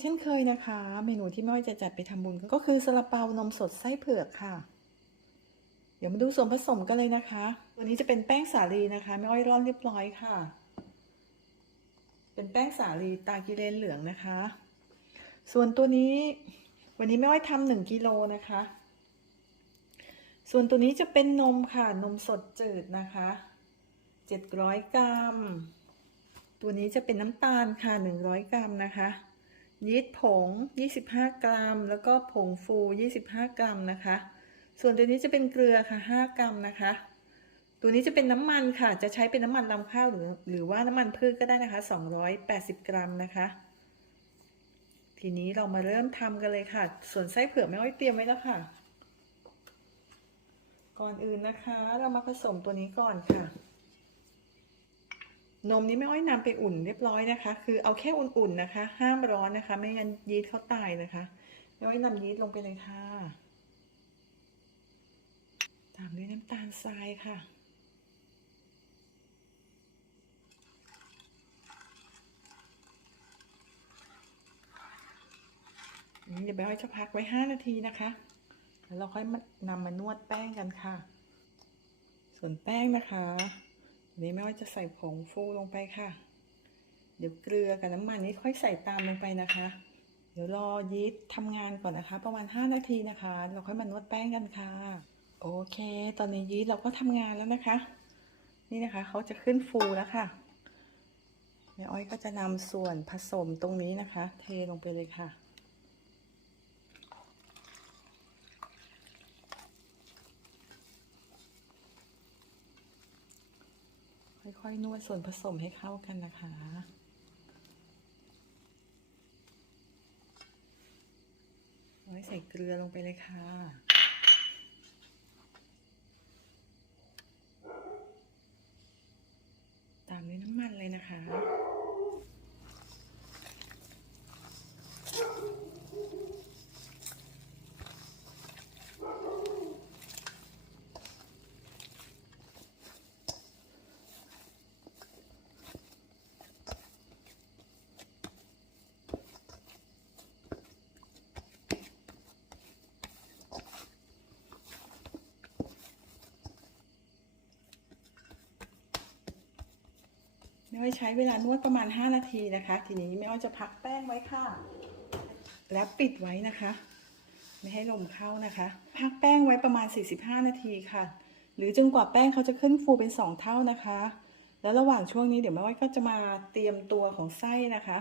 เช่นเคยนะคะ เมนูที่แม่อ้อยจะจัดไปทำบุญก็คือซาลาเปานมสดไส้เผือกค่ะ เดี๋ยวมาดูส่วนผสมกันเลยนะคะ ตัวนี้จะเป็นแป้งสาลีนะคะแม่อ้อยร่อนเรียบร้อยค่ะ เป็นแป้งสาลีตากิเลนเหลืองนะคะ ส่วนตัวนี้วันนี้แม่อ้อยทำหนึ่งกิโลนะคะ ส่วนตัวนี้จะเป็นนมค่ะนมสดจืดนะคะเจ็ดร้อยกรัม ตัวนี้จะเป็นน้ำตาลค่ะ100กรัมนะคะ ยีสต์ผง 25 กรัม แล้วก็ผงฟู 25 กรัมนะคะ ส่วนตัวนี้จะเป็นเกลือค่ะ 5 กรัมนะคะ ตัวนี้จะเป็นน้ำมันค่ะ จะใช้เป็นน้ำมันลำข้าวหรือ หรือว่าน้ำมันพืชก็ได้นะคะ 280 กรัมนะคะ ทีนี้เรามาเริ่มทำกันเลยค่ะ ส่วนไส้เผือกไม่อ้อยเตรียมไว้แล้วค่ะ ก่อนอื่นนะคะ เรามาผสมตัวนี้ก่อนค่ะ นมนี้ไม่อ้อยนำไปอุ่นเรียบร้อยนะคะ คือเอาแค่อุ่นๆนะคะ ห้ามร้อนนะคะ ไม่งั้นยีสต์เขาตายนะคะไม่อ้อยนำยีสต์ลงไปเลยค่ะ ตามด้วยน้ำตาลทรายค่ะ เดี๋ยวแม่อ้อยจะพักไว้ 5 นาทีนะคะ แล้วเราค่อยมานำมานวดแป้งกันค่ะ ส่วนแป้งนะคะ นนี้แม่อ้อยจะใส่ผงฟูลงไปค่ะ เดี๋ยวเกลือกับน้ำมันนี้ค่อยใส่ตามลงไปนะคะ เดี๋ยวรอยีสต์ทำงานก่อนนะคะ ประมาณ 5 นาทีนะคะ เราค่อยมานวดแป้งกันค่ะ โอเค ตอนนี้ยีสต์เราก็ทำงานแล้วนะคะ นี่นะคะเขาจะขึ้นฟูแล้วค่ะแม่อ้อยก็จะนำส่วนผสมตรงนี้นะคะ เทลงไปเลยค่ะ ค่ อยๆ นวดส่วนผสมให้เข้ากันนะคะไว้ใส่เกลือลงไปเลยค่ะ ตามด้วยน้ำมันเลยนะคะ แม่ อ้อยใช้เวลานวดประมาณ 5 นาทีนะคะ ทีนี้แม่อ้อยจะพักแป้งไว้ค่ะ แล้วปิดไว้นะคะ ไม่ให้ลมเข้านะคะ พักแป้งไว้ประมาณ 45 นาทีค่ะ หรือจนกว่าแป้งเขาจะขึ้นฟูเป็น 2 เท่านะคะ แล้วระหว่างช่วงนี้เดี๋ยวแม่อ้อยก็จะมาเตรียมตัวของไส้นะคะ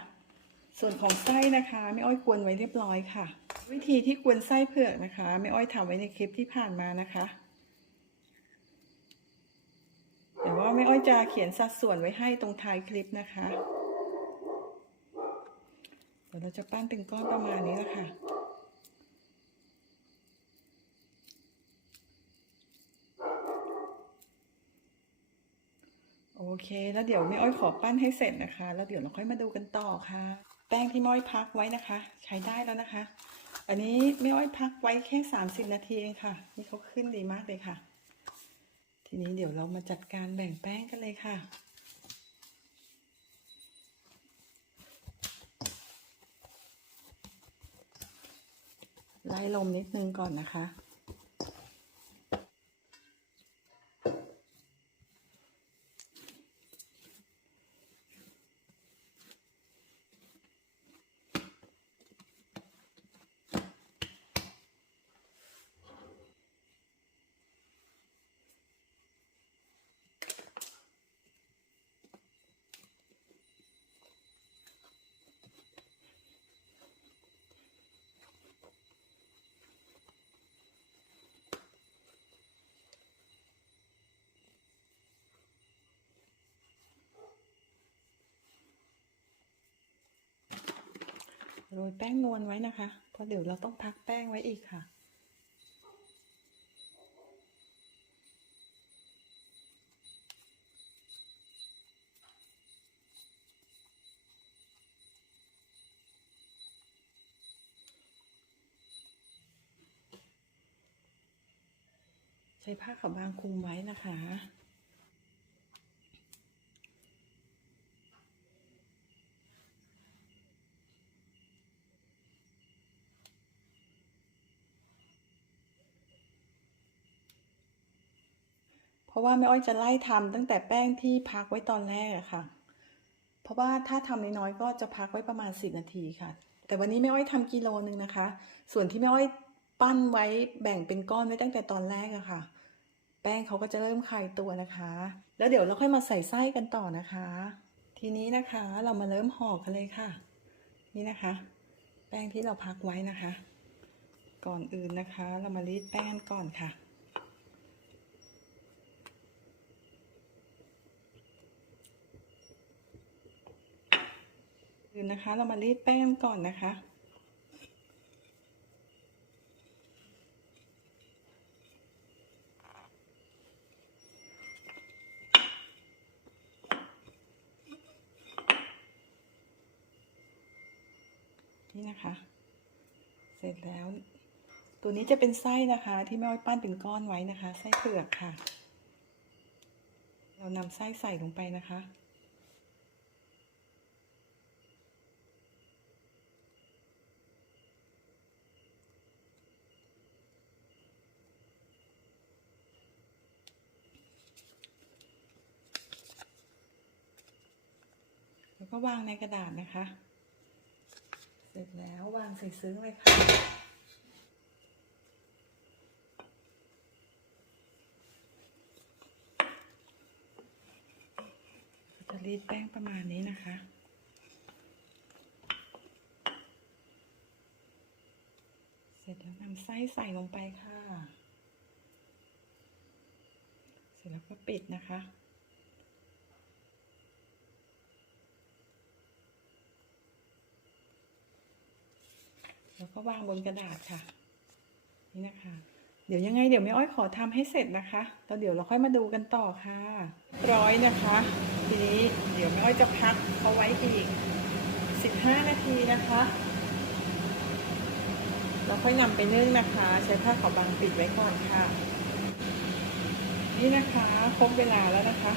ส่วนของไส้นะคะแม่อ้อยกวนไว้เรียบร้อยค่ะ วิธีที่กวนไส้เผือกนะคะแม่อ้อยทำไว้ในคลิปที่ผ่านมานะคะ แต่ว่าแม่อ้อยจะเขียนสัดส่วนไว้ให้ตรงท้ายคลิปนะคะเดี๋ยวเราจะปั้นเป็นก้อนประมาณนี้ละค่ะโอเคแล้วเดี๋ยวแม่อ้อยขอปั้นให้เสร็จนะคะ แล้วเดี๋ยวเราค่อยมาดูกันต่อค่ะ แป้งที่แม่อ้อยพักไว้นะคะ ใช้ได้แล้วนะคะ อันนี้แม่อ้อยพักไว้แค่ 30 นาทีเองค่ะ นี่เขาขึ้นดีมากเลยค่ะ ทีนี้เดี๋ยวเรามาจัดการแบ่งแป้งกันเลยค่ะ ไล่ลมนิดนึงก่อนนะคะ โรยแป้งนวลไว้นะคะ เพราะเดี๋ยวเราต้องพักแป้งไว้อีกค่ะ ใช้ผ้าขาวบางคลุมไว้นะคะ ราะว่าแม่อ้อยจะไล่ทำตั้งแต่แป้งที่พักไว้ตอนแรกอะค่ะ เพราะว่าถ้าทำน้อยๆก็จะพักไว้ประมาณ 10 นาทีค่ะ แต่วันนี้แม่อ้อยทำกิโลนึงนะคะ ส่วนที่แม่อ้อยปั้นไว้แบ่งเป็นก้อนไว้ตั้งแต่ตอนแรกอะค่ะ แป้งเขาก็จะเริ่มคลายตัวนะคะ แล้วเดี๋ยวเราค่อยมาใส่ไส้กันต่อนะคะ ทีนี้นะคะเรามาเริ่มห่อกันเลยค่ะ นี่นะคะ แป้งที่เราพักไว้นะคะ ก่อนอื่นนะคะ เรามารีดแป้งก่อนค่ะ อื่นนะคะ เรามารีดแป้งก่อนนะคะ นี่นะคะ เสร็จแล้ว ตัวนี้จะเป็นไส้นะคะ ที่แม่อ้อยปั้นเป็นก้อนไว้นะคะ ไส้เผือกค่ะ เรานำไส้ใส่ลงไปนะคะ ก็วางในกระดาษนะคะ เสร็จแล้ววางใส่ซึ้งเลยค่ะ จะรีดแป้งประมาณนี้นะคะเสร็จแล้วนำไส้ใส่ลงไปค่ะ เสร็จแล้วก็ปิดนะคะ แล้ว ก็วางบนกระดาษค่ะ นี่นะคะ เดี๋ยวยังไงเดี๋ยวแม่อ้อยขอทำให้เสร็จนะคะแล้วเดี๋ยวเราค่อยมาดูกันต่อค่ะ ร้อยนะคะ ทีนี้เดี๋ยวแม่อ้อยจะพักเขาไว้อีก 15 นาทีนะคะเราค่อยนำไปนึ่งนะคะ ใช้ผ้าขาวบางปิดไว้ก่อนค่ะ นี่นะคะครบเวลาแล้วนะคะ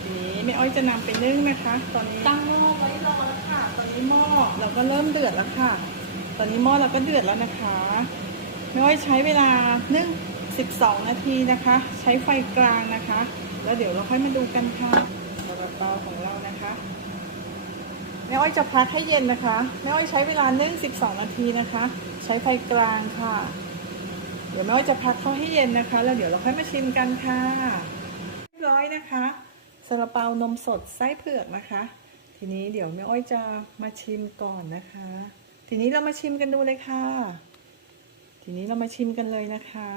ทีนี้แม่อ้อยจะนำไปนึ่งนะคะ ตอนนี้ตั้งหม้อไว้รอแล้วค่ะ ตอนนี้หม้อเราก็เริ่มเดือดแล้วค่ะ ตอนนี้หม้อเราก็เดือดแล้วนะคะแม่อ้อยใช้เวลานึ่ง12 นาทีนะคะ ใช้ไฟกลางนะคะ แล้วเดี๋ยวเราค่อยมาดูกันค่ะซาลาเปาของเรานะคะแม่อ้อยจะพักให้เย็นนะคะแม่อ้อยใช้เวลานึ่ง12 นาทีนะคะ ใช้ไฟกลางค่ะ เดี๋ยวแม่อ้อยจะพักเขาให้เย็นนะคะ แล้วเดี๋ยวเราค่อยมาชิมกันค่ะเรียบร้อยนะคะซาลาเปานมสดไส้เผือกนะคะ ทีนี้เดี๋ยวแม่อ้อยจะมาชิมก่อนนะคะ ทีนี้เรามาชิมกันดูเลยค่ะ ทีนี้เรามาชิมกันเลยนะคะ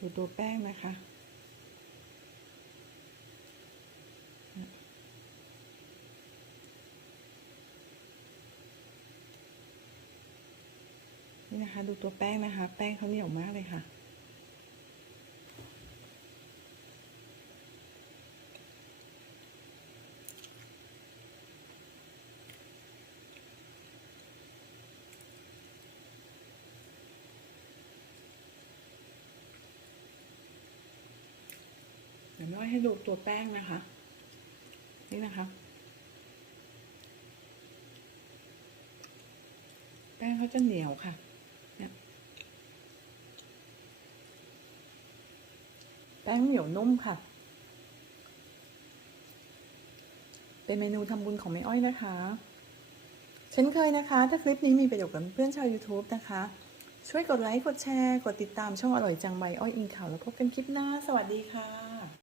ดูตัวแป้งนะคะ นี่นะคะ ดูตัวแป้งนะคะ แป้งเขาเหนียวมากเลยค่ะี๋ยวน้อยให้ดูตัวแป้งนะคะ นี่นะคะ แป้งเขาจะเหนียวค่ะแป้งเหนียวนุ่มค่ะ เป็นเมนูทำบุญของแม่อ้อยนะคะเช่นเคยนะคะ ถ้าคลิปนี้มีประโยชน์กับเพื่อนชาว YouTube นะคะ ช่วยกดไลค์ กดแชร์ กดติดตามช่องอร่อยจังใบอ้อยอิงข่าว แล้วพบกันคลิปหน้า สวัสดีค่ะ